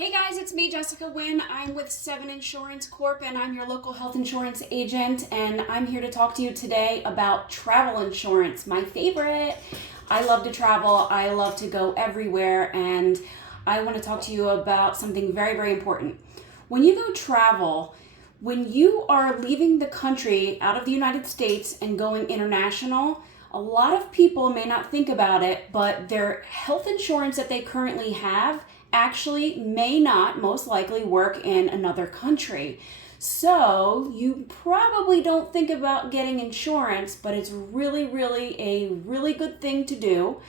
Hey guys, it's me, Jessica Wynn. I'm with 7 Insurance Corp and I'm your local health insurance agent, and I'm here to talk to you today about travel insurance, my favorite. I love to travel, I love to go everywhere, and I want to talk to you about something very, very important. When you go travel, when you are leaving the country out of the United States and going international, a lot of people may not think about it, but their health insurance that they currently have actually may not most likely work in another country. So you probably don't think about getting insurance, but it's really a really good thing to do.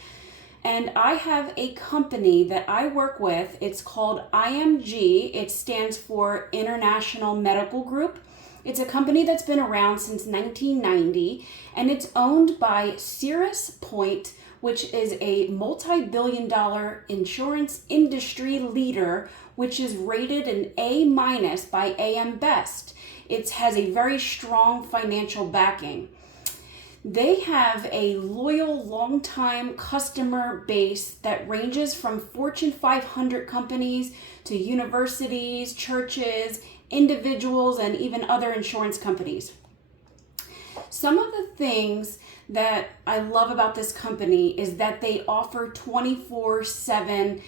And I have a company that I work with. It's called IMG. It stands for International Medical Group. It's a company that's been around since 1990, and it's owned by Cirrus Point, which is a multi-billion-dollar insurance industry leader, which is rated an A- by AM Best. It has a very strong financial backing. They have a loyal, long-time customer base that ranges from Fortune 500 companies to universities, churches, individuals, and even other insurance companies. Some of the things that I love about this company is that they offer 24/7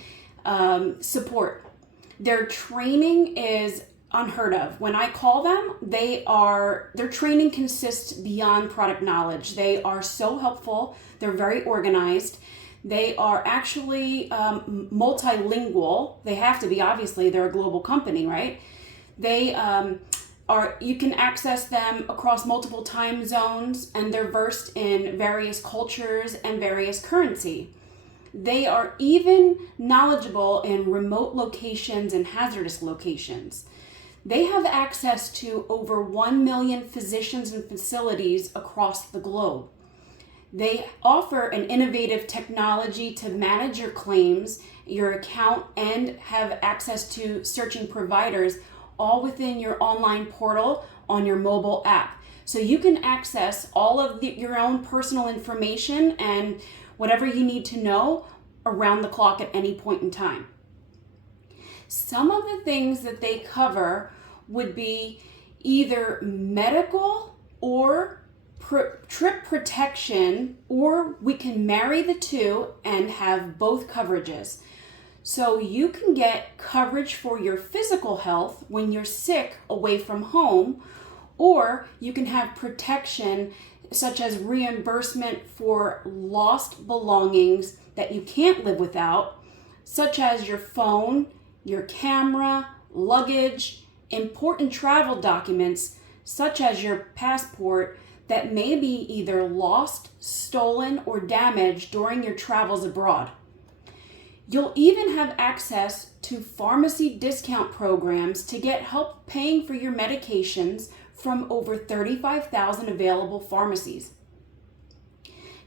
support. Their training is unheard of. When I call them, their training consists beyond product knowledge. They are so helpful. They're very organized. They are actually multilingual. They have to be, obviously. They're a global company, right? You can access them across multiple time zones, and they're versed in various cultures and various currency. They are even knowledgeable in remote locations and hazardous locations. They have access to over 1 million physicians and facilities across the globe. They offer an innovative technology to manage your claims, your account, and have access to searching providers all within your online portal on your mobile app. So you can access all of your own personal information and whatever you need to know around the clock at any point in time. Some of the things that they cover would be either medical or trip protection, or we can marry the two and have both coverages. So you can get coverage for your physical health when you're sick away from home, or you can have protection such as reimbursement for lost belongings that you can't live without, such as your phone, your camera, luggage, important travel documents such as your passport that may be either lost, stolen, or damaged during your travels abroad. You'll even have access to pharmacy discount programs to get help paying for your medications from over 35,000 available pharmacies.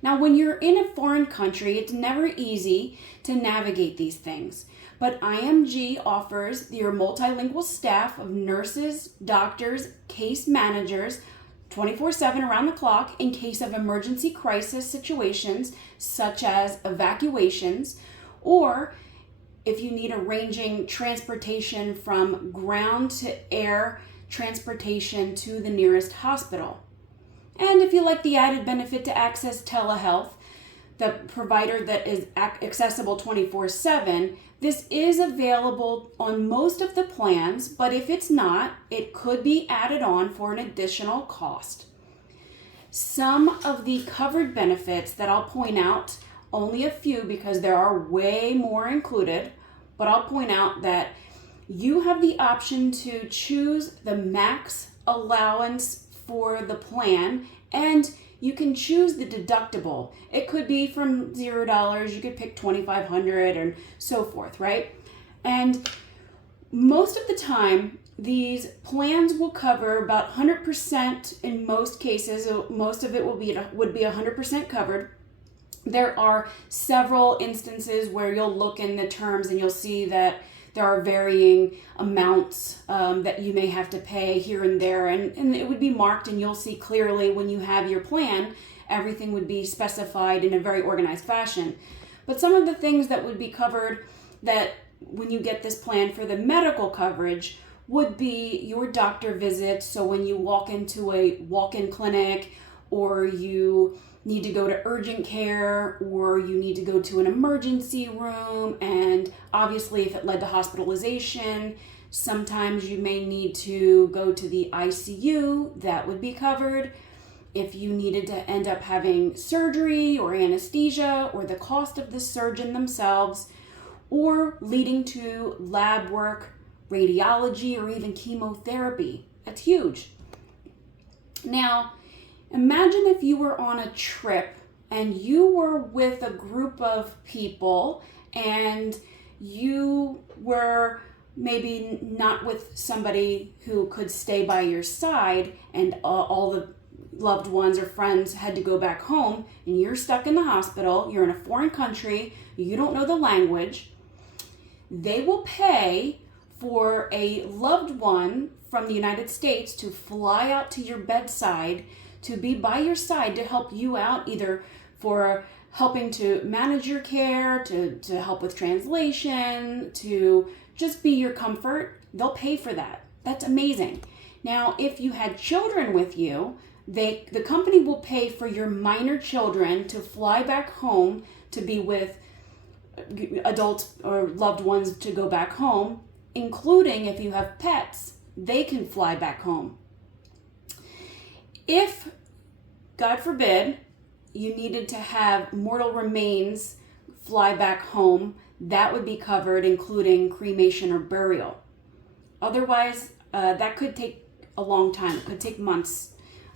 Now, when you're in a foreign country, it's never easy to navigate these things, but IMG offers your multilingual staff of nurses, doctors, case managers, 24/7 around the clock in case of emergency crisis situations such as evacuations, or if you need arranging transportation from ground to air transportation to the nearest hospital. And if you like the added benefit to access telehealth, the provider that is accessible 24/7, this is available on most of the plans, but if it's not, it could be added on for an additional cost. Some of the covered benefits that I'll point out, only a few because there are way more included, but I'll point out that you have the option to choose the max allowance for the plan, and you can choose the deductible. It could be from $0, you could pick $2,500 and so forth, right? And most of the time, these plans will cover about 100% in most cases. Most of it would be 100% covered. There are several instances where you'll look in the terms and you'll see that there are varying amounts that you may have to pay here and there, and it would be marked, and you'll see clearly when you have your plan, everything would be specified in a very organized fashion. But some of the things that would be covered that when you get this plan for the medical coverage would be your doctor visits. So when you walk into a walk-in clinic, or you need to go to urgent care, or you need to go to an emergency room, and obviously if it led to hospitalization, sometimes you may need to go to the ICU, that would be covered. If you needed to end up having surgery or anesthesia, or the cost of the surgeon themselves, or leading to lab work, radiology, or even chemotherapy. That's huge. Now, imagine if you were on a trip and you were with a group of people and you were maybe not with somebody who could stay by your side, and all the loved ones or friends had to go back home, and you're stuck in the hospital, you're in a foreign country, you don't know the language. They will pay for a loved one from the United States to fly out to your bedside, to be by your side, to help you out, either for helping to manage your care, to help with translation, to just be your comfort. They'll pay for that. That's amazing. Now, if you had children with you, the company will pay for your minor children to fly back home to be with adults or loved ones to go back home, including if you have pets, they can fly back home. If, God forbid, you needed to have mortal remains fly back home, that would be covered, including cremation or burial. Otherwise, that could take a long time. It could take months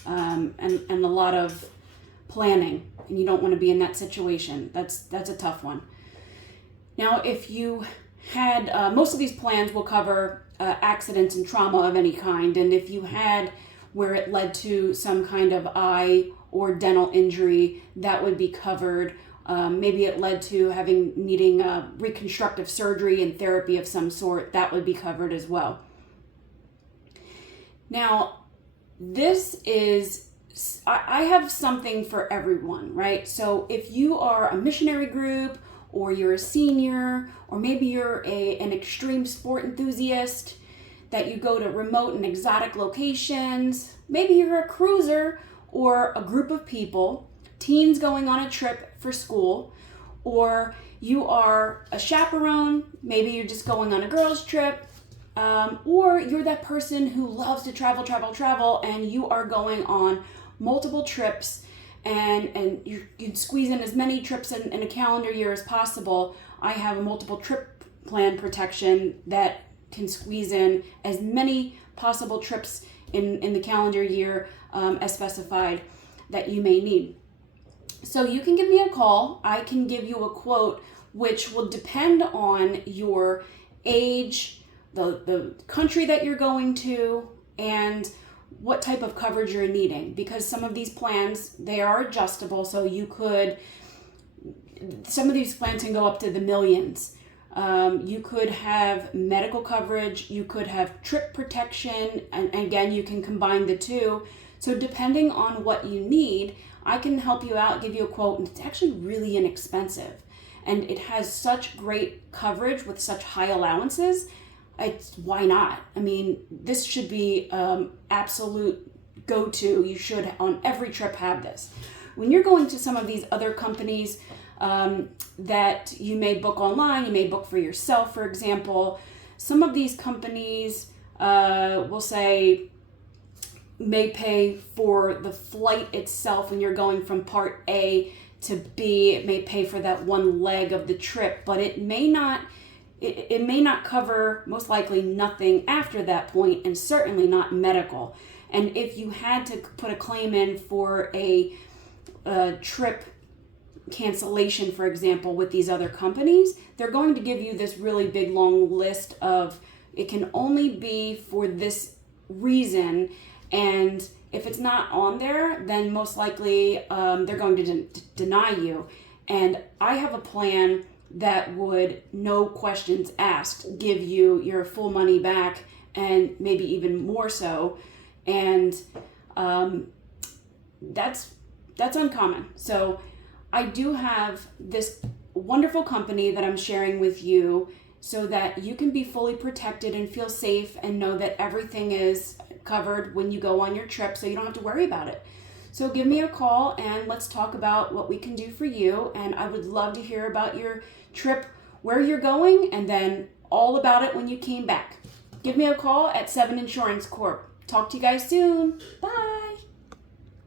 and a lot of planning, and you don't want to be in that situation. That's a tough one. Now, if you had, most of these plans will cover accidents and trauma of any kind, and if you had where it led to some kind of eye or dental injury, that would be covered. Maybe it led to needing reconstructive surgery and therapy of some sort, that would be covered as well. Now, I have something for everyone, right? So if you are a missionary group, or you're a senior, or maybe you're an extreme sport enthusiast, that you go to remote and exotic locations, maybe you're a cruiser, or a group of people, teens going on a trip for school, or you are a chaperone, maybe you're just going on a girls' trip, or you're that person who loves to travel, and you are going on multiple trips, and you'd squeeze in as many trips in a calendar year as possible. I have a multiple trip plan protection that can squeeze in as many possible trips in the calendar year as specified that you may need. So you can give me a call. I can give you a quote, which will depend on your age, the country that you're going to, and what type of coverage you're needing, because some of these plans, they are adjustable. So some of these plans can go up to the millions. You could have medical coverage, you could have trip protection, and again, you can combine the two. So depending on what you need, I can help you out, give you a quote, and it's actually really inexpensive. And it has such great coverage with such high allowances. Why not? I mean, this should be absolute go-to. You should, on every trip, have this. When you're going to some of these other companies that you may book online, you may book for yourself, for example, some of these companies will say, may pay for the flight itself when you're going from part A to B. It may pay for that one leg of the trip, but it may not cover, most likely, nothing after that point, and certainly not medical. And if you had to put a claim in for a trip cancellation, for example, with these other companies, they're going to give you this really big long list of, it can only be for this reason, and if it's not on there, then most likely they're going to deny you. And I have a plan that would, no questions asked, give you your full money back, and maybe even more so. And that's uncommon. So I do have this wonderful company that I'm sharing with you so that you can be fully protected and feel safe and know that everything is covered when you go on your trip, so you don't have to worry about it. So give me a call and let's talk about what we can do for you. And I would love to hear about your trip, where you're going, and then all about it when you came back. Give me a call at 7 Insurance Corp. Talk to you guys soon. Bye.